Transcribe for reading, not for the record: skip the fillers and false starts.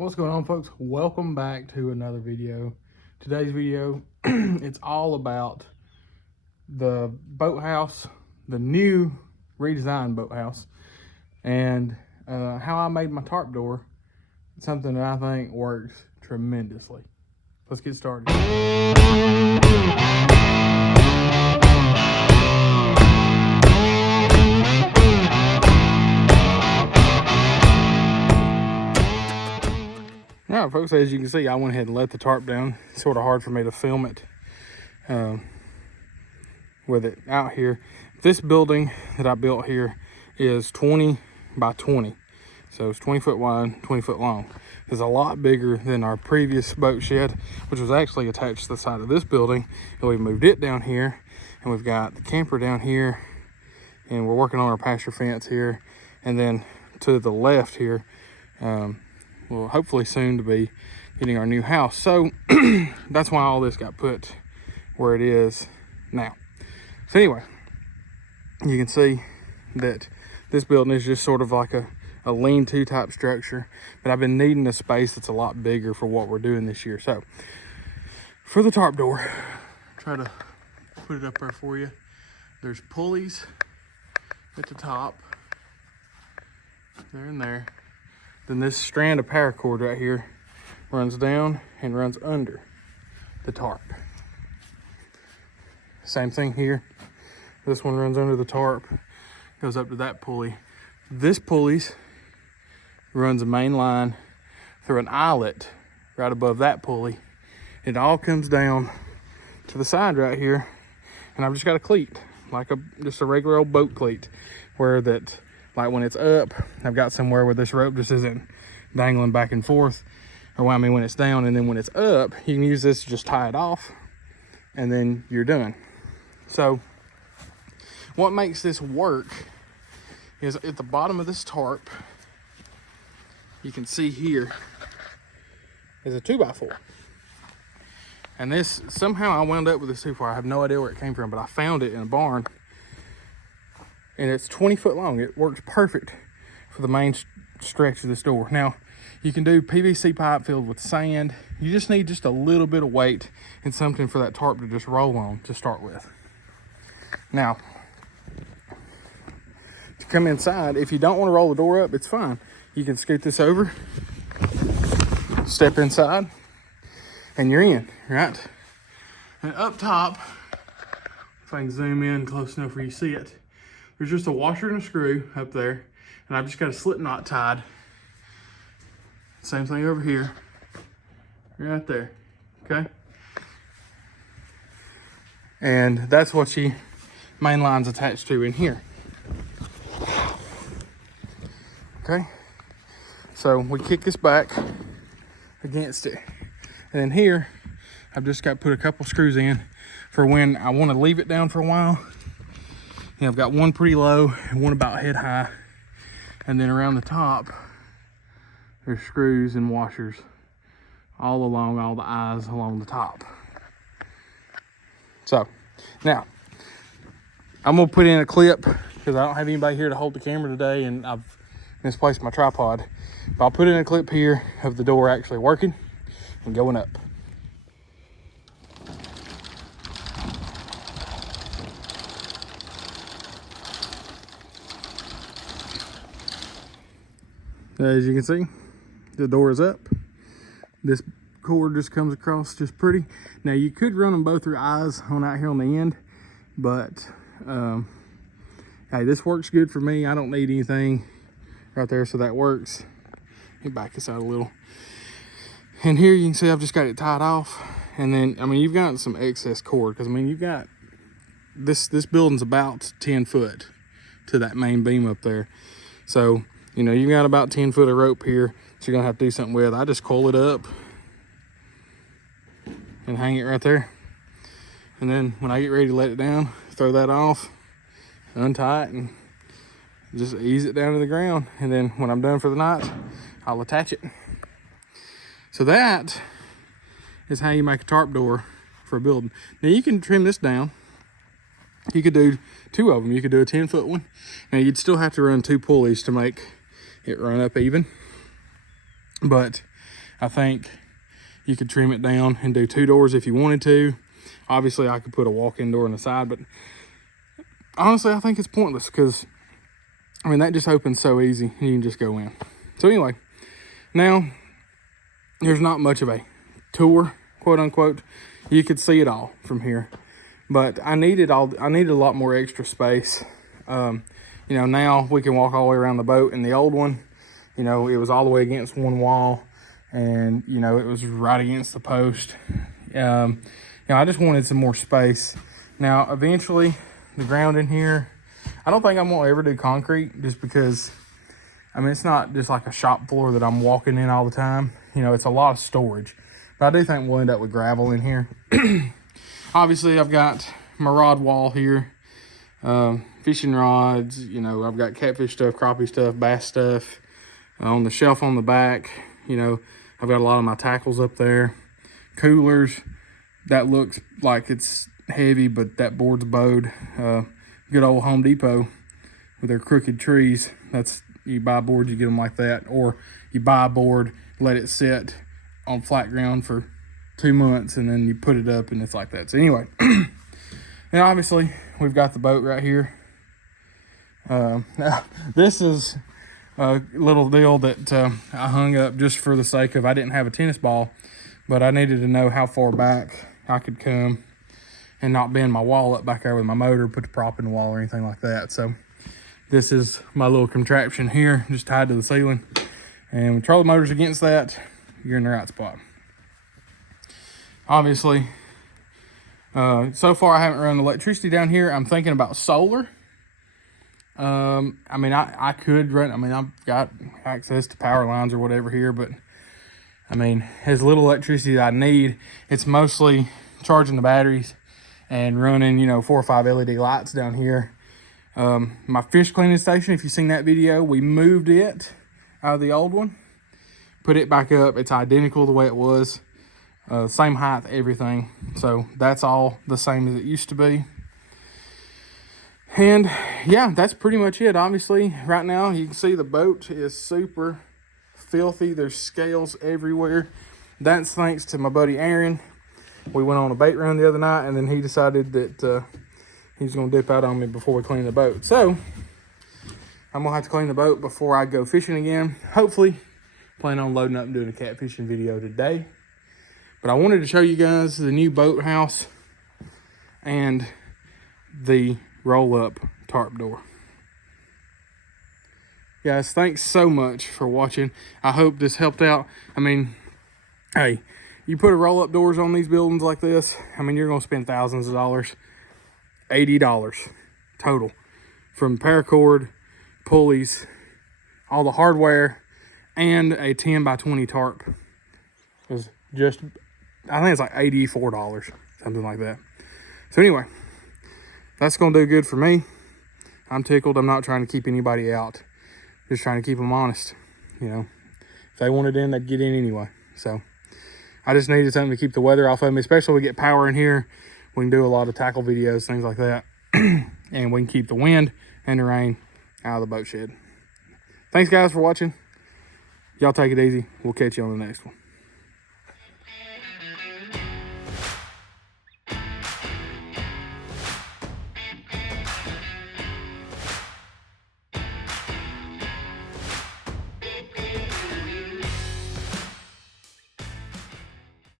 What's going on, folks? Welcome back to another video. Today's video, it's all about the boathouse, the new redesigned boathouse, and how I made my tarp door. Something that I think works tremendously. Let's get started. All right, folks, as you can see, I went ahead and let the tarp down. It's sort of hard for me to film it with it out here. This building that I built here is 20 by 20. So it's 20 foot wide, 20 foot long. It's a lot bigger than our previous boat shed, which was actually attached to the side of this building. And we moved it down here, and we've got the camper down here, and we're working on our pasture fence here. And then to the left here, we'll hopefully soon to be getting our new house. So that's why all this got put where it is now. So anyway, you can see that this building is just sort of like a lean-to type structure, but I've been needing a space that's a lot bigger for what we're doing this year. So for the tarp door, try to put it up there for you. There's pulleys at the top, there and there. Then this strand of paracord right here runs down and runs under the tarp. Same thing here. This one runs under the tarp, goes up to that pulley. This pulley runs a main line through an eyelet right above that pulley. It all comes down to the side right here, and I've just got a cleat, like just a regular old boat cleat, where that, like when it's up, I've got somewhere where this rope just isn't dangling back and forth, or I mean when it's down, and then when it's up, you can use this to just tie it off, and then you're done. So what makes this work is at the bottom of this tarp, you can see here is a 2x4. And this, somehow I wound up with this 2x4. I have no idea where it came from, but I found it in a barn. And it's 20 foot long. It works perfect for the main stretch of this door. Now, you can do PVC pipe filled with sand. You just need just a little bit of weight and something for that tarp to just roll on to start with. Now, to come inside, if you don't want to roll the door up, it's fine. You can scoot this over, step inside, and you're in, right? And up top, if I can zoom in close enough where you see it, there's just a washer and a screw up there, and I've just got a slip knot tied. Same thing over here, right there, okay? And that's what your main line's attached to in here. Okay, so we kick this back against it. And then here, I've just got to put a couple screws in for when I want to leave it down for a while. And I've got one pretty low and one about head high. And then around the top, there's screws and washers all along all the eyes along the top. So now I'm gonna put in a clip because I don't have anybody here to hold the camera today, and I've misplaced my tripod. But I'll put in a clip here of the door actually working and going up. As you can see, the door is up. This cord just comes across just pretty. Now you could run them both through eyes on out here on the end, but hey, this works good for me. I don't need anything right there, so that works. Let me back this out a little. And here you can see I've just got it tied off. And then, I mean, you've got some excess cord, because I mean, you've got this building's about 10 foot to that main beam up there. So, you know, you've got about 10 foot of rope here that you're gonna have to do something with. I just coil it up and hang it right there. And then when I get ready to let it down, throw that off, untie it, and just ease it down to the ground. And then when I'm done for the night, I'll attach it. So that is how you make a tarp door for a building. Now you can trim this down. You could do two of them. You could do a 10-foot one. Now you'd still have to run two pulleys to make it run up even. But I think you could trim it down and do 2 doors if you wanted to. Obviously, I could put a walk-in door on the side, but honestly, I think it's pointless because, I mean, that just opens so easy and you can just go in. So anyway, now there's not much of a tour, quote unquote. You could see it all from here, but I needed a lot more extra space. You know, now we can walk all the way around the boat. In the old one, you know, it was all the way against one wall, and you know, it was right against the post. You know, I just wanted some more space. Now, eventually, the ground in here, I don't think I'm gonna ever do concrete, just because, I mean, it's not just like a shop floor that I'm walking in all the time. You know, it's a lot of storage, but I do think we'll end up with gravel in here. Obviously, I've got my rod wall here, fishing rods, you know, I've got catfish stuff, crappie stuff, bass stuff. On the shelf on the back, you know, I've got a lot of my tackles up there. Coolers, that looks like it's heavy, but that board's bowed. Good old Home Depot with their crooked trees. That's, you buy boards, you get them like that, or you buy a board, let it sit on flat ground for 2 months, and then you put it up and it's like that. So anyway, and obviously we've got the boat right here. This is a little deal that I hung up just for the sake of, I didn't have a tennis ball, but I needed to know how far back I could come and not bend my wall up back there with my motor, put the prop in the wall or anything like that. So this is my little contraption here, just tied to the ceiling. And with trolling motors against that, you're in the right spot. Obviously, so far I haven't run electricity down here. I'm thinking about solar. I mean, I could run, I mean, I've got access to power lines or whatever here, but I mean, as little electricity as I need, it's mostly charging the batteries and running, you know, 4 or 5 LED lights down here. My fish cleaning station, if you've seen that video, we moved it out of the old one, put it back up. It's identical the way it was, same height, everything. So that's all the same as it used to be. And yeah, that's pretty much it. Obviously, right now you can see the boat is super filthy. There's scales everywhere. That's thanks to my buddy Aaron. We went on a bait run the other night, and then he decided that he's gonna dip out on me before we clean the boat. So I'm gonna have to clean the boat before I go fishing again. Hopefully, plan on loading up and doing a catfishing video today. But I wanted to show you guys the new boathouse and the roll-up tarp door. Guys, thanks so much for watching. I hope this helped out. I mean, hey, you put a roll-up doors on these buildings like this, I mean, you're gonna spend thousands of dollars. $80 total, from paracord, pulleys, all the hardware, and a 10 by 20 tarp. It was just, I think it's like $84, something like that. So anyway, that's gonna do good for me. I'm tickled. I'm not trying to keep anybody out, just trying to keep them honest. You know, if they wanted in, they'd get in anyway. So I just needed something to keep the weather off of me, especially when we get power in here. We can do a lot of tackle videos, things like that. And we can keep the wind and the rain out of the boat shed. Thanks guys for watching. Y'all take it easy. We'll catch you on the next one.